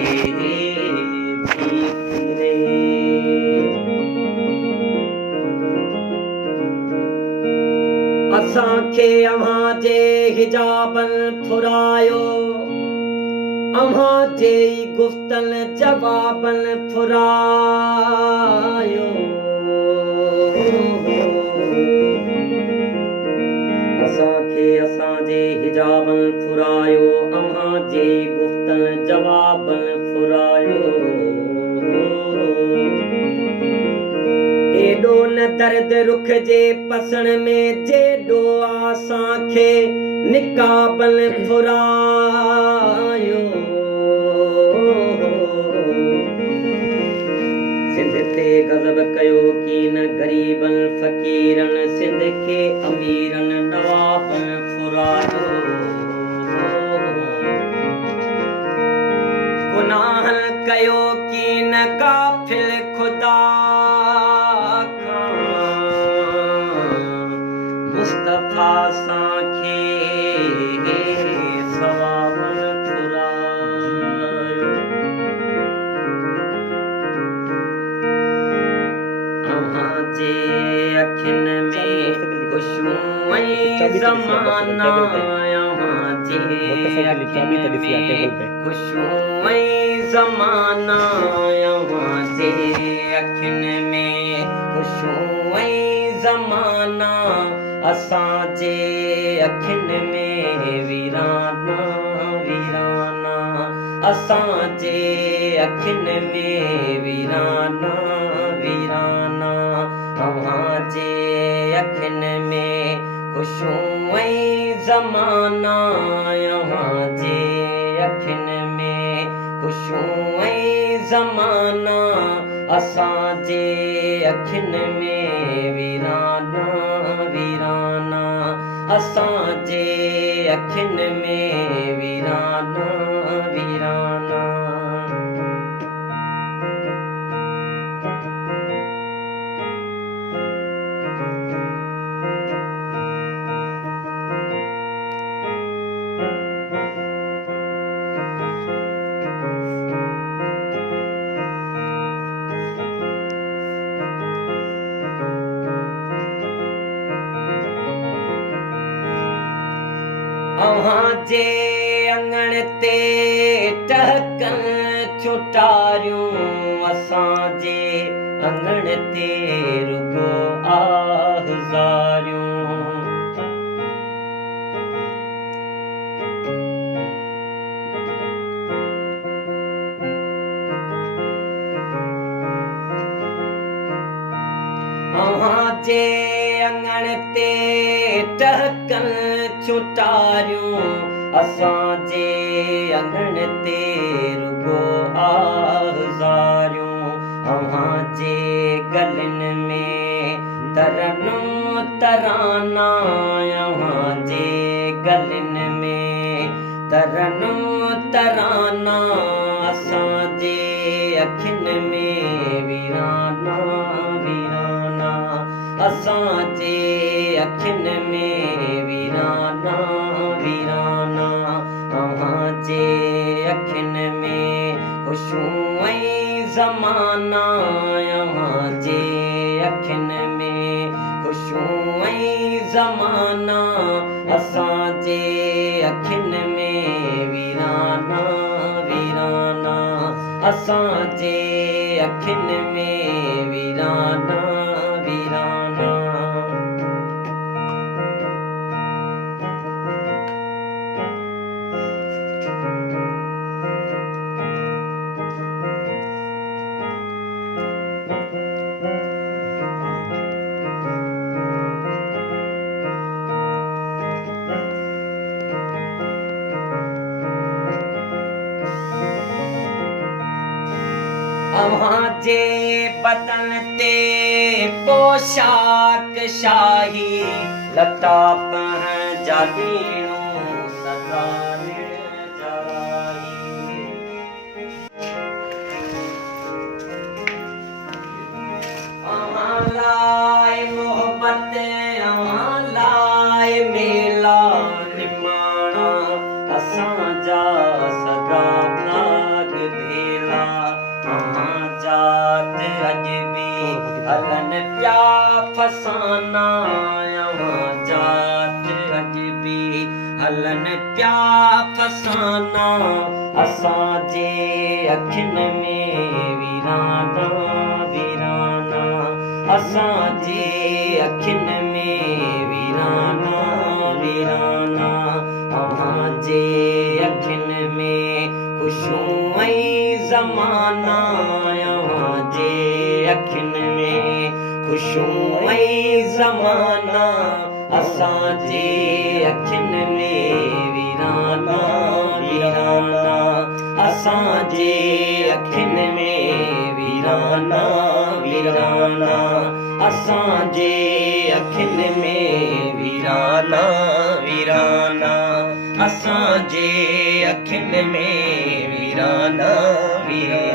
भीतरे। असांखे अव्हां जे हिजाबन फुरायो, अव्हां जे गुफ्तन जवाबन फुरायो। असांखे असांजे हिजाबन फुरायो, अव्हां जे गुफ्तन जवाबन फुरायो। एॾो न दर्द रुख जे पसण में जेॾो असांखे निकाबन फुरायो। सिंध ते गज़ब कयो कीन गरीबन फ़क़ीरन, सिंध खे अमीरन नवाबन फुरायो। गुनाहन कयो कीन गाफिल खुदा खां, मुस्तफ़ा सां खे सवाबन फुरायो। अव्हां जे अखियुन में ख़ुशियूं ऐं ज़माना, अव्हां जे अखियुन में ख़ुशियूं ऐं ज़माना, अव्हां जे अखियुन में ख़ुशियूं ऐं ज़माना, असां जे अखियुन में वीराना वीराना, असां जे अखियुन में वीराना वीराना। अव्हां जे अखियुन में ख़ुशियूं ऐं ज़माना, अव्हां जे अखियुन में ख़ुशियूं ऐं ज़माना, असां जे अखियुन में वीराना वीराना, असां जे अखियुन में वीराना वीराना। अव्हां जे अंगण ते टहकन छुटारियूं, असां जे अंगण ते रुगो आहज़ारियूं। अव्हां जे अंगण ते टहकन छुटारियूं, असां जे अंगण ते रुगो आहज़ारियूं। अव्हां जे गलन में तरनो तराना, अव्हां जे गलन में तरनो तराना, असां जे अखियुन में वीराना वीराना, असां जे अखियुन में वीराना वीराना। अव्हां जे अखियुन में ख़ुशियूं ऐं ज़माना, अव्हां जे अखियुन में ख़ुशियूं ऐं ज़माना, असां जे अखियुन में वीराना वीराना, असां जे अखियुन में वीराना वीराना। अव्हां जे बदन ते पोशाक शाही, लताफ जालीणूं सदा निर्जाही। अव्हां लाइ मोहब्बत, अव्हां लाइ मेला निमाणा, असां जा सदा भाग अजबी हलन प्या फसाना जात अजबी हलन प्या फसाना असां जे अखियुनि में वीराना वीराना असां जे अखियुनि में वीराना वीराना अव्हां जे अखियुनि में ख़ुशियूं ऐं ज़माना अव्हां जे अखियुनि में ख़ुशियूं ऐं ज़माना असां जे अखियुनि में वीराना वीराना असां जे अखियुनि में वीराना वीराना असां जे अखियुनि में वीराना वीराना असां जे अखियुनि में वीराना वीराना।